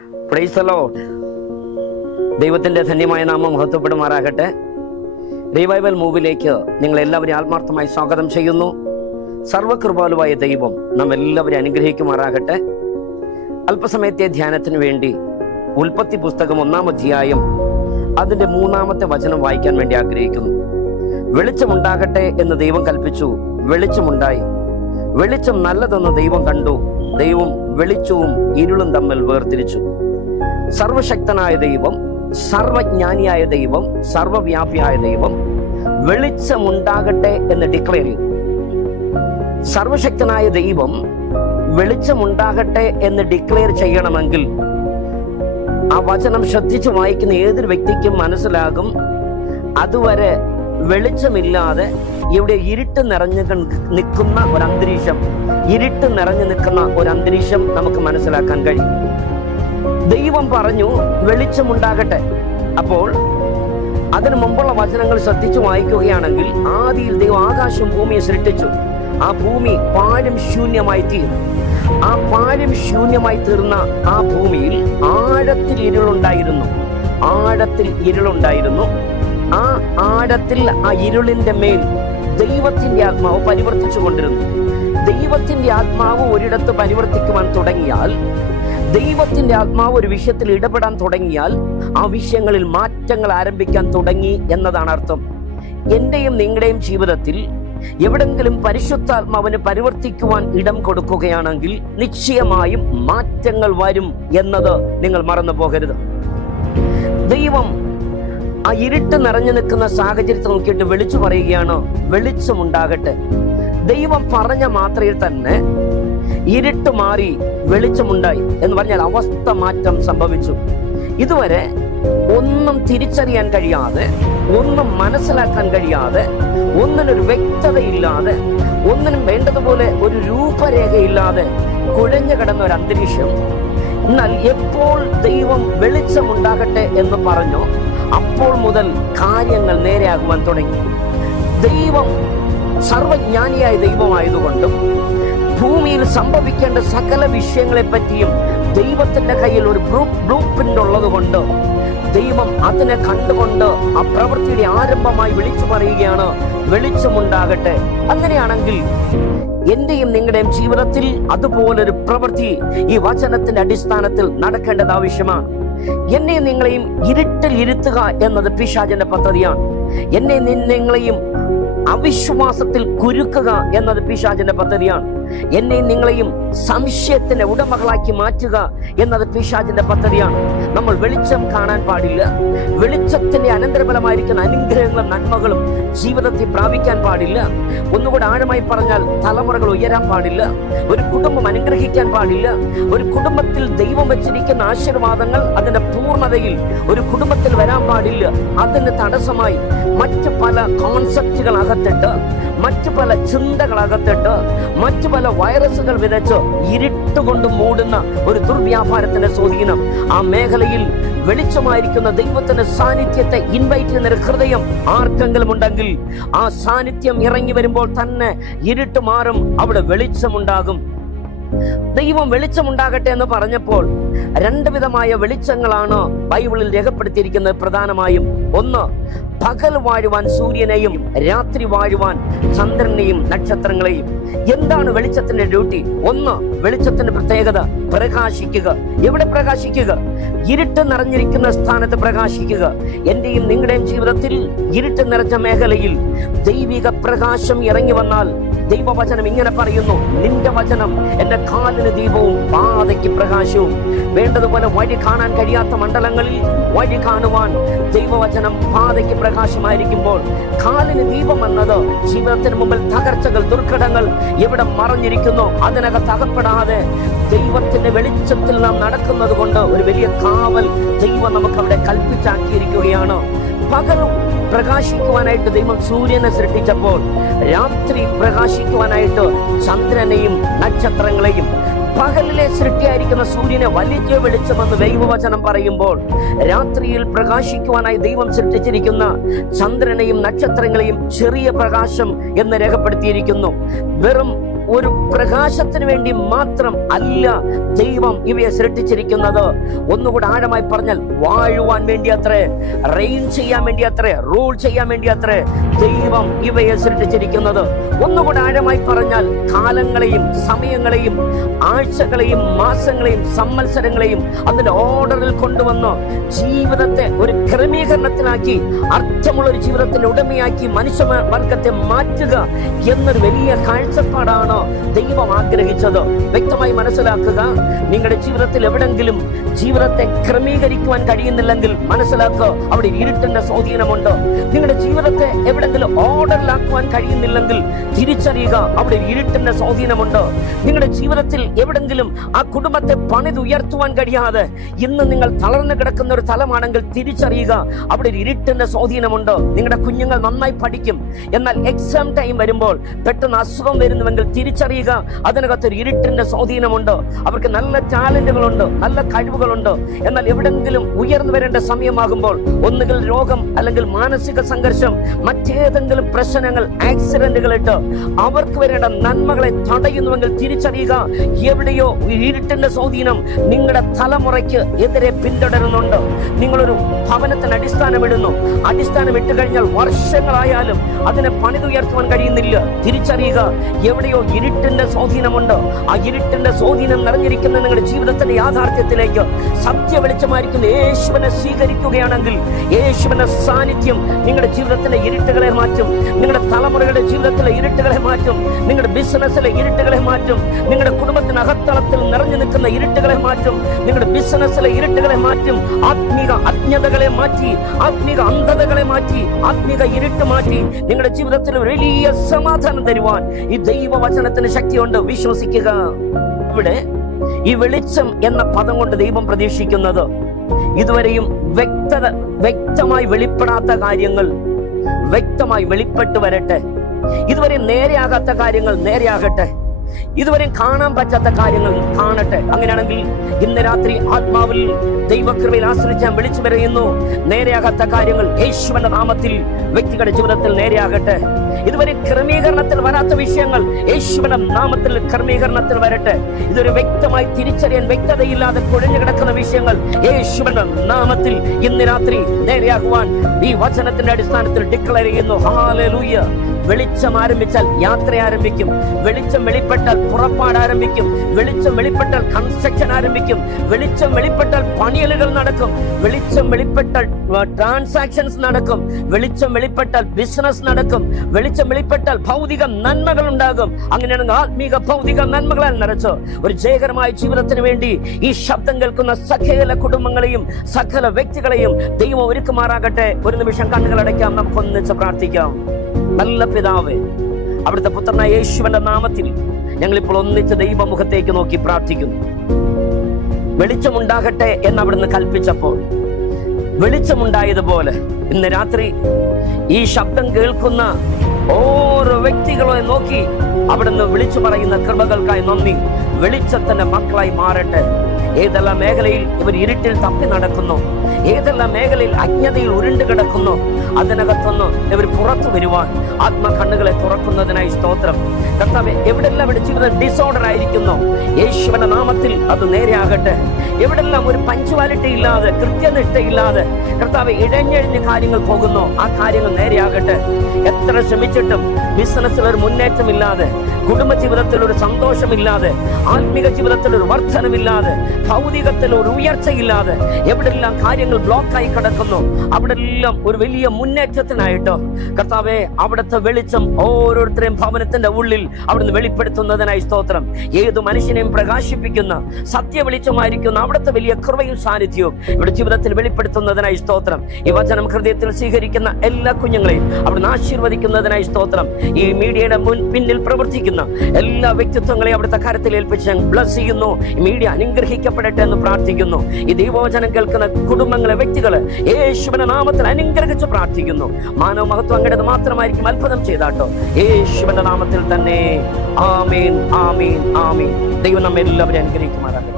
Praise the Lord. ദൈവത്തിൻ്റെ ധന്യമായ നാമം മഹത്വപ്പെടുമാറാകട്ടെ. റിവൈവൽ മൂവിലേക്ക് നിങ്ങളെല്ലാവരെയും ആത്മാർത്ഥമായി സ്വാഗതം ചെയ്യുന്നു. സർവകൃപാലുവായ ദൈവം നമ്മെല്ലാവരെയും അനുഗ്രഹിക്കുമാറാകട്ടെ. അല്പസമയത്തെ ധ്യാനത്തിന് വേണ്ടി ഉൽപ്പത്തി പുസ്തകം 1-ാം അധ്യായം അതിൻ്റെ 3-ാമത്തെ വചനം വായിക്കാൻ വേണ്ടി ആഗ്രഹിക്കുന്നു. വെളിച്ചമുണ്ടാകട്ടെ എന്ന് ദൈവം കൽപ്പിച്ചു, വെളിച്ചമുണ്ടായി. വെളിച്ചം നല്ലതെന്ന് ദൈവം കണ്ടു. ദൈവം വെളിച്ചവും ഇരുളും തമ്മിൽ വേർതിരിച്ചു. സർവശക്തനായ ദൈവം, സർവജ്ഞാനിയായ ദൈവം, സർവവ്യാപിയായ ദൈവം വെളിച്ചമുണ്ടാകട്ടെ എന്ന് ഡിക്ലെയർ ചെയ്തു. സർവശക്തനായ ദൈവം വെളിച്ചമുണ്ടാകട്ടെ എന്ന് ഡിക്ലെയർ ചെയ്യണമെങ്കിൽ ആ വചനം ശ്രദ്ധിച്ചു വായിക്കുന്ന ഏതൊരു വ്യക്തിക്കും മനസ്സിലാകും, അതുവരെ വെളിച്ചമില്ലാതെ ഇവിടെ ഇരുട്ട് നിറഞ്ഞു നിൽക്കുന്ന ഒരു അന്തരീക്ഷം, ഇരുട്ട് നിറഞ്ഞു നിൽക്കുന്ന ഒരു അന്തരീക്ഷം നമുക്ക് മനസ്സിലാക്കാൻ കഴിയും. ദൈവം പറഞ്ഞു വെളിച്ചമുണ്ടാകട്ടെ. അപ്പോൾ അതിനു മുമ്പുള്ള വചനങ്ങൾ ശ്രദ്ധിച്ചു വായിക്കുകയാണെങ്കിൽ, ആദിയിൽ ദൈവം ആകാശവും ഭൂമിയെ സൃഷ്ടിച്ചു. ആ ഭൂമി പാഴും ശൂന്യമായി തീർന്നു. ആ പാഴും ശൂന്യമായി തീർന്ന ആ ഭൂമിയിൽ ആഴത്തിൽ ഇരുളുണ്ടായിരുന്നു. ആഴത്തിൽ ഇരുളുണ്ടായിരുന്നു. ആ ആഴത്തിൽ ആ ഇരുളിന്റെ മേൽ ദൈവത്തിന്റെ ആത്മാവ് പരിവർത്തിച്ചു കൊണ്ടിരുന്നു. ദൈവത്തിന്റെ ആത്മാവ് ഒരിടത്ത് പരിവർത്തിക്കുവാൻ തുടങ്ങിയാൽ, ദൈവത്തിന്റെ ആത്മാവ് ഒരു വിഷയത്തിൽ ഇടപെടാൻ തുടങ്ങിയാൽ, ആ വിഷയങ്ങളിൽ മാറ്റങ്ങൾ ആരംഭിക്കാൻ തുടങ്ങി എന്നതാണ് അർത്ഥം. എന്റെയും നിങ്ങളുടെയും ജീവിതത്തിൽ എവിടെങ്കിലും പരിശുദ്ധാത്മാവിന് പരിവർത്തിക്കുവാൻ ഇടം കൊടുക്കുകയാണെങ്കിൽ നിശ്ചയമായും മാറ്റങ്ങൾ വരും എന്നത് നിങ്ങൾ മറന്നു പോകരുത്. ദൈവം ആ ഇരുട്ട് നിറഞ്ഞു നിൽക്കുന്ന സാഹചര്യത്തെ നോക്കിയിട്ട് വിളിച്ചു പറയുകയാണ്, വെളിച്ചമുണ്ടാകട്ടെ. ദൈവം പറഞ്ഞ മാത്രയിൽ തന്നെ ഇരുട്ട് മാറി വെളിച്ചമുണ്ടായി എന്ന് പറഞ്ഞാൽ അവസ്ഥ മാറ്റം സംഭവിച്ചു. ഇതുവരെ ഒന്നും തിരിച്ചറിയാൻ കഴിയാതെ, ഒന്നും മനസ്സിലാക്കാൻ കഴിയാതെ, ഒന്നിനൊരു വ്യക്തതയില്ലാതെ, ഒന്നിനും വേണ്ടതുപോലെ ഒരു രൂപരേഖയില്ലാതെ കുഴഞ്ഞു കിടന്ന ഒരു അന്തരീക്ഷം. എന്നാൽ എപ്പോൾ ദൈവം വെളിച്ചമുണ്ടാകട്ടെ എന്ന് പറഞ്ഞോ, അപ്പോൾ മുതൽ കാര്യങ്ങൾ നേരെയാകുവാൻ തുടങ്ങി. ദൈവം സർവജ്ഞാനിയായ ദൈവമായതുകൊണ്ടും ഭൂമിയിൽ സംഭവിക്കേണ്ട സകല വിഷയങ്ങളെ പറ്റിയും ദൈവത്തിന്റെ കയ്യിൽ ഒരു ബ്ലൂ പ്രിന്റ് ഉള്ളത് കൊണ്ട് ദൈവം അതിനെ കണ്ടുകൊണ്ട് ആ പ്രവൃത്തിയുടെ ആരംഭമായി വിളിച്ചു പറയുകയാണ്, വെളിച്ചമുണ്ടാകട്ടെ. അങ്ങനെയാണെങ്കിൽ എന്റെയും നിങ്ങളുടെയും ജീവിതത്തിൽ അതുപോലൊരു പ്രവൃത്തി ഈ വചനത്തിന്റെ അടിസ്ഥാനത്തിൽ നടക്കേണ്ടത് ആവശ്യമാണ്. എന്നെയും നിങ്ങളെയും ഇരുട്ടിൽ ഇരുത്തുക എന്നത് പിശാചിന്റെ പദ്ധതിയാണ്. എന്നെയും നിങ്ങളെയും അവിശ്വാസത്തിൽ കുരുക്കുക എന്നത് പിശാചിന്റെ പദ്ധതിയാണ്. എന്നെയും നിങ്ങളെയും സംശയത്തിന്റെ ഉടമകളാക്കി മാറ്റുക എന്നത് പിശാചിന്റെ പദ്ധതിയാണ്. നമ്മൾ വെളിച്ചം കാണാൻ പാടില്ല. വെളിച്ചത്തിന്റെ അനന്തരഫലമായിരിക്കുന്ന അനുഗ്രഹങ്ങളും നന്മകളും ജീവിതത്തിൽ പ്രാപിക്കാൻ പാടില്ല. ഒന്നുകൂടെ ആഴമായി പറഞ്ഞാൽ, തലമുറകൾ ഉയരാൻ പാടില്ല. ഒരു കുടുംബം അനുഗ്രഹിക്കാൻ പാടില്ല. ഒരു കുടുംബത്തിൽ ദൈവം വെച്ചിരിക്കുന്ന ആശീർവാദങ്ങൾ അതിന്റെ പൂർണ്ണതയിൽ ഒരു കുടുംബത്തിൽ വരാൻ പാടില്ല. അതിന് തടസ്സമായി മറ്റു പല കോൺസെപ്റ്റുകൾ അകത്തിട്ട്, മറ്റു പല ചിന്തകൾ അകത്തിട്ട്, മറ്റു പല വൈറസുകൾ വിതച്ച് ഇരുട്ടുകൊണ്ട് മൂടുന്ന ഒരു ദുർവ്യാപാരത്തിന്റെ സ്വാധീനം ആ മേഖലയിൽ വെളിച്ചമായിരിക്കുന്ന ദൈവത്തിന്റെ സാന്നിധ്യത്തെ ഇൻവൈറ്റ് ചെയ്യുന്ന ഹൃദയം ആർക്കെങ്കിലും ഉണ്ടെങ്കിൽ, ആ സാന്നിധ്യം ഇറങ്ങി വരുമ്പോൾ തന്നെ ഇരുട്ട് മാറും, അവിടെ വെളിച്ചമുണ്ടാകും. ദൈവം വെളിച്ചമുണ്ടാകട്ടെ എന്ന് പറഞ്ഞപ്പോൾ രണ്ട് വിധമായ വെളിച്ചങ്ങളാണ് ബൈബിളിൽ രേഖപ്പെടുത്തിയിരിക്കുന്നത്. പ്രധാനമായും ഒന്ന്, പകൽ വാഴുവാൻ സൂര്യനെയും രാത്രി വാഴുവാൻ ചന്ദ്രനെയും നക്ഷത്രങ്ങളെയും. എന്താണ് വെളിച്ചത്തിന്റെ ഡ്യൂട്ടി? ഒന്ന്, വെളിച്ചത്തിന്റെ പ്രത്യേകത പ്രകാശിക്കുക. എവിടെ പ്രകാശിക്കുക? ഇരുട്ട് നിറഞ്ഞിരിക്കുന്ന സ്ഥാനത്ത് പ്രകാശിക്കുക. എന്റെയും നിങ്ങളുടെയും ജീവിതത്തിൽ ഇരുട്ട് നിറഞ്ഞ മേഖലയിൽ ദൈവിക പ്രകാശം ഇറങ്ങി വന്നാൽ ദൈവവചനം ഇങ്ങനെ പറയുന്നു, നിന്റെ വചനം എന്റെ കാലിന് ദീപവും പാതയ്ക്ക് പ്രകാശവും. വേണ്ടതുപോലെ വഴി കാണാൻ കഴിയാത്ത മണ്ഡലങ്ങളിൽ വഴി കാണുവാൻ ദൈവവചനം പാതയ്ക്ക് പ്രകാശമായിരിക്കുമ്പോൾ, കാലിന് ദീപം എന്നത് ജീവിതത്തിന് മുമ്പിൽ തകർച്ചകൾ, ദുർഘടങ്ങൾ എവിടെ മറഞ്ഞിരിക്കുന്നു അതിനകത്ത് അകപ്പെടാതെ ദൈവത്തിന്റെ വെളിച്ചത്തിൽ നാം നടക്കുന്നത് കൊണ്ട് ഒരു വലിയ കാവൽ ദൈവം നമുക്ക് അവിടെ കൽപ്പിച്ചാക്കിയിരിക്കുകയാണ്. പകലും പ്രകാശിക്കുവാനായിട്ട് ദൈവം സൂര്യനെ സൃഷ്ടിച്ചപ്പോൾ, രാത്രി പ്രകാശിക്കുവാനായിട്ട് ചന്ദ്രനെയും നക്ഷത്രങ്ങളെയും. പകലിലെ സൃഷ്ടിയായിരിക്കുന്ന സൂര്യനെ വലിയ വെളിച്ചമെന്ന് ദൈവവചനം പറയുമ്പോൾ, രാത്രിയിൽ പ്രകാശിക്കുവാനായി ദൈവം സൃഷ്ടിച്ചിരിക്കുന്ന ചന്ദ്രനെയും നക്ഷത്രങ്ങളെയും ചെറിയ പ്രകാശം എന്ന് രേഖപ്പെടുത്തിയിരിക്കുന്നു. വെറും ഒരു പ്രകാശത്തിന് വേണ്ടി മാത്രം അല്ല ദൈവം ഇവയെ സൃഷ്ടിച്ചിരിക്കുന്നത്. ഒന്നുകൂടെ ആഴമായി പറഞ്ഞാൽ വാഴുവാൻ വേണ്ടി അത്രേ, റെയിൻ ചെയ്യാൻ വേണ്ടി അത്രേ, റൂൾ ചെയ്യാൻ വേണ്ടി അത്രേ ദൈവം ഇവയെ സൃഷ്ടിച്ചിരിക്കുന്നത്. ഒന്നുകൂടെ ആഴമായി പറഞ്ഞാൽ കാലങ്ങളെയും സമയങ്ങളെയും ആഴ്ചകളെയും മാസങ്ങളെയും സംവത്സരങ്ങളെയും അതിന്റെ ഓർഡറിൽ കൊണ്ടുവന്ന് ജീവിതത്തെ ഒരു ക്രമീകരണത്തിലാക്കി അർത്ഥമുള്ള ഒരു ജീവിതത്തിന്റെ ഉടമയാക്കി മനുഷ്യവർഗത്തെ മാറ്റുക എന്നൊരു വലിയ കാഴ്ചപ്പാടാണ് ദൈവം ആഗ്രഹിച്ചത്. വ്യക്തമായി മനസ്സിലാക്കുക. നിങ്ങളുടെ ജീവിതത്തിൽ എവിടെങ്കിലും ജീവിതത്തെ ക്രമീകരിക്കുവാൻ കഴിയുന്നില്ലെങ്കിൽ മനസ്സിലാക്കുക, അവിടെ ഇരുട്ടിന്റെ സ്വാധീനമുണ്ട്. നിങ്ങളുടെ ജീവിതത്തെ എവിടെങ്കിലും ഓർഡറിലാക്കുവാൻ കഴിയുന്നില്ലെങ്കിൽ തിരിച്ചറിയുക, അവിടെ ഇരുട്ടിന്റെ സ്വാധീനമുണ്ട്. നിങ്ങളുടെ ജീവിതത്തിൽ എവിടെങ്കിലും ആ കുടുംബത്തെ പണിതുയർത്തുവാൻ കഴിയാതെ ഇന്ന് നിങ്ങൾ തളർന്നു കിടക്കുന്ന ഒരു തലമാണെങ്കിൽ തിരിച്ചറിയുക, അവിടെ ഇരുട്ടിന്റെ സ്വാധീനമുണ്ട്. നിങ്ങളുടെ കുഞ്ഞുങ്ങൾ നന്നായി പഠിക്കും, എന്നാൽ എക്സാം ടൈം വരുമ്പോൾ പെട്ടെന്ന് അസുഖം വരുന്നുവെങ്കിൽ തിരിച്ചറിയുക, അതിനകത്തൊരു ഇരുട്ടിന്റെ സ്വാധീനമുണ്ട്. അവർക്ക് നല്ല ടാലന്റുകളുണ്ട്, നല്ല കഴിവുകളുണ്ട്, എന്നാൽ എവിടെങ്കിലും ഉയർന്നു വരേണ്ട സമയമാകുമ്പോൾ ഒന്നുകിൽ രോഗം അല്ലെങ്കിൽ മാനസിക സംഘർഷം, മറ്റേതെങ്കിലും പ്രശ്നങ്ങൾ, ആക്സിഡന്റുകൾ ഇട്ട് അവർക്ക് വരേണ്ട നന്മകളെ തടയുന്നുവെങ്കിൽ തിരിച്ചറിയുക, എവിടെയോ ഇരുട്ടിന്റെ സ്വാധീനം നിങ്ങളുടെ തലമുറയ്ക്ക് എതിരെ പിന്തുടരുന്നുണ്ട്. നിങ്ങളൊരു ഭവനത്തിന് അടിസ്ഥാനമിടുന്നു, അടിസ്ഥാനം ഇട്ട് കഴിഞ്ഞാൽ വർഷങ്ങളായാലും അതിനെ പണിതുയർത്തുവാൻ കഴിയുന്നില്ല. തിരിച്ചറിയുക, എവിടെയോ ഇരുട്ടിന്റെ സ്വാധീനമുണ്ട്. ആ ഇരുട്ടിന്റെ സ്വാധീനം നിറഞ്ഞിരിക്കുന്ന നിങ്ങളുടെ ജീവിതത്തിന്റെ യാഥാർത്ഥ്യത്തിലേക്ക് സത്യ വെളിച്ചമായിരിക്കുന്ന യേശുവിനെ സ്വീകരിക്കുകയാണെങ്കിൽ യേശുവിന്റെ സാന്നിധ്യം നിങ്ങളുടെ ജീവിതത്തിലെ ഇരുട്ടുകളെ മാറ്റും, നിങ്ങളുടെ തലമുറയുടെ ജീവിതത്തിലെ ഇരുട്ടുകളെ മാറ്റും, നിങ്ങളുടെ ബിസിനസ്സിലെ ഇരുട്ടുകളെ മാറ്റും, നിങ്ങളുടെ കുടുംബത്തിന് അകത്തളത്തിൽ നിറഞ്ഞു നിൽക്കുന്ന ഇരുട്ടുകളെ മാറ്റും, നിങ്ങളുടെ ബിസിനസ്സിലെ ഇരുട്ടുകളെ മാറ്റും, ആത്മീക അജ്ഞതകളെ മാറ്റി, ആത്മീക അന്ധതകളെ മാറ്റി, ആത്മീക ഇരുട്ട് മാറ്റി നിങ്ങളുടെ ജീവിതത്തിൽ വലിയ സമാധാനം തരുവാൻ ഈ ദൈവവചനത്തിന് ശക്തിയുണ്ട്. വിശ്വസിക്കുക. ഇവിടെ ഈ വെളിച്ചം എന്ന പദം കൊണ്ട് ദൈവം പ്രതീക്ഷിക്കുന്നത് ഇതുവരെയും വ്യക്തമായി വെളിപ്പെടാത്ത കാര്യങ്ങൾ വ്യക്തമായി വെളിപ്പെട്ട് വരട്ടെ. ഇതുവരെ നേരെയാകാത്ത കാര്യങ്ങൾ നേരെയാകട്ടെ. ഇതുവരെ കാണാൻ പറ്റാത്ത കാര്യങ്ങൾ കാണട്ടെ. അങ്ങനെയാണെങ്കിൽ ഇന്ന് രാത്രി ആത്മാവിൽ ദൈവകൃപയിൽ ആശ്രയിച്ച് ഞാൻ വിളിച്ചു പറയുന്നു, നേരെയാകാത്ത കാര്യങ്ങൾ യേശുവിന്റെ നാമത്തിൽ വ്യക്തികളുടെ ജീവിതത്തിൽ നേരെയാകട്ടെ. ഇതുവരെ ക്രമീകരണത്തിൽ വരാത്ത വിഷയങ്ങൾ യേശുവിന്റെ നാമത്തിൽ ക്രമീകരണത്തിൽ വരട്ടെ. ഇതൊരു വ്യക്തമായി തിരിച്ചറിയാൻ വ്യക്തതയില്ലാതെ കുഴഞ്ഞു കിടക്കുന്ന വിഷയങ്ങൾ യേശുവിന്റെ നാമത്തിൽ ഇന്ന് രാത്രി നേരെയാകുവാൻ ഈ വചനത്തിന്റെ അടിസ്ഥാനത്തിൽ ഡിക്ലെയർ ചെയ്യുന്നു. ഹല്ലേലൂയ. വെളിച്ചം ആരംഭിച്ചാൽ യാത്ര ആരംഭിക്കും. വെളിച്ചം വെളിപ്പെട്ടാൽ പുറപ്പാട് ആരംഭിക്കും. വെളിച്ചം വെളിപ്പെട്ടാൽ കൺസ്ട്രക്ഷൻ ആരംഭിക്കും. വെളിച്ചം വെളിപ്പെട്ടാൽ പണിയലുകൾ നടക്കും. വെളിച്ചം വെളിപ്പെട്ടാൽ ട്രാൻസാക്ഷൻസ് നടക്കും. വെളിച്ചം വെളിപ്പെട്ടാൽ ബിസിനസ് നടക്കും. വെളിച്ചം വെളിപ്പെട്ടാൽ ഭൗതിക നന്മകൾ ഉണ്ടാകും. അങ്ങനെയാണെങ്കിൽ ആത്മീക ഭൗതിക നന്മകളാൽ നിറച്ച് ഒരു ജയകരമായ ജീവിതത്തിന് വേണ്ടി ഈ ശബ്ദം കേൾക്കുന്ന സകല കുടുംബങ്ങളെയും സകല വ്യക്തികളെയും ദൈവം ഒരുക്കുമാറാകട്ടെ. ഒരു നിമിഷം കണ്ണുകൾ അടയ്ക്കാം, നമുക്ക് ഒന്നിച്ച് പ്രാർത്ഥിക്കാം. നല്ല പിതാവേ, അവിടുത്തെ പുത്രനായ യേശുവിന്റെ നാമത്തിൽ ഞങ്ങളിപ്പോൾ ഒന്നിച്ച് ദൈവമുഖത്തേക്ക് നോക്കി പ്രാർത്ഥിക്കുന്നു. വെളിച്ചമുണ്ടാകട്ടെ എന്ന് അവിടുന്ന് കൽപ്പിച്ചപ്പോൾ വെളിച്ചമുണ്ടായതുപോലെ ഇന്ന് രാത്രി ഈ ശബ്ദം കേൾക്കുന്ന ഓരോ വ്യക്തികളെ നോക്കി അവിടുന്ന് വിളിച്ചു പറയുന്ന കൃപകൾക്കായി നന്ദി. വെളിച്ചത്തിന്റെ മക്കളായി മാറട്ടെ. ഏതെല്ലാം മേഖലയിൽ ഇവർ ഇരുട്ടിൽ തപ്പി നടക്കുന്നു, ഏതെല്ലാം മേഖലയിൽ അജ്ഞതയിൽ ഉരുണ്ടു കിടക്കുന്നു, അതിനകത്തൊന്ന് ഇവർ പുറത്തു വരുവാൻ ആത്മകണ്ണുകളെ തുറക്കുന്നതിനായി സ്തോത്രം. കർത്താവേ, എവിടെല്ലാം ഇവിടെ ജീവിതം ഡിസോർഡർ ആയിരിക്കുന്നു, യേശുവിന്റെ നാമത്തിൽ അത് നേരെയാകട്ടെ. എവിടെല്ലാം ഒരു പഞ്ച്വാലിറ്റി ഇല്ലാതെ, കൃത്യനിഷ്ഠയില്ലാതെ കർത്താവേ ഇഴഞ്ഞഴിഞ്ഞ് കാര്യങ്ങൾ പോകുന്നു, ആ കാര്യങ്ങൾ നേരെയാകട്ടെ. എത്ര ശ്രമിച്ചിട്ടും ബിസിനസ്സിൽ ഒരു മുന്നേറ്റമില്ലാതെ, കുടുംബ ജീവിതത്തിൽ ഒരു സന്തോഷമില്ലാതെ, ആത്മീക ജീവിതത്തിൽ ഒരു വർധനമില്ലാതെ, ഭൗതികത്തിൽ ഒരു ഉയർച്ചയില്ലാതെ എവിടെല്ലാം കാര്യങ്ങൾ ബ്ലോക്കായി കിടക്കുന്നു, അവിടെ എല്ലാം ഒരു വലിയ മുന്നേറ്റത്തിനായിട്ടോ കർത്താവേ അവിടുത്തെ വെളിച്ചം ഓരോരുത്തരെയും ഭവനത്തിന്റെ ഉള്ളിൽ അവിടുന്ന് വെളിപ്പെടുത്തുന്നതിനായി സ്തോത്രം. ഏതു മനുഷ്യനെയും പ്രകാശിപ്പിക്കുന്ന സത്യ വെളിച്ചമായിരിക്കുന്ന അവിടുത്തെ വലിയ കൃപയും സാന്നിധ്യവും ഇവിടെ ജീവിതത്തിൽ വെളിപ്പെടുത്തുന്നതിനായി സ്തോത്രം. ഈ വചനം ഹൃദയത്തിൽ സ്വീകരിക്കുന്ന എല്ലാ കുഞ്ഞുങ്ങളെയും അവിടുന്ന് ആശീർവദിക്കുന്നതിനായി സ്തോത്രം. ഈ മീഡിയയുടെ പിന്നിൽ പ്രവർത്തിക്കുന്ന എല്ലാ വ്യക്തിത്വങ്ങളെയും അവിടുത്തെ കരത്തിൽ ഏൽപ്പിച്ച് ബ്ലസ് ചെയ്യുന്നു. ഈ മീഡിയ അനുഗ്രഹിക്കപ്പെടട്ടെ എന്ന് പ്രാർത്ഥിക്കുന്നു. ഈ ദൈവവചനം കേൾക്കുന്ന കുടുംബങ്ങളെ, വ്യക്തികളെ യേശുവിന്റെ നാമത്തിൽ അനുഗ്രഹിച്ച് പ്രാർത്ഥിക്കുന്നു. മാനവ മഹത്വം അങ്ങടേത് മാത്രമായിരിക്കും. അത്ഭുതം ചെയ്താട്ടോ യേശുവിന്റെ നാമത്തിൽ തന്നെ. ആമേൻ, ആമേൻ, ആമേൻ. ദൈവം നമ്മെ എല്ലാവരെയും അനുഗ്രഹിക്കുമാറാകട്ടെ.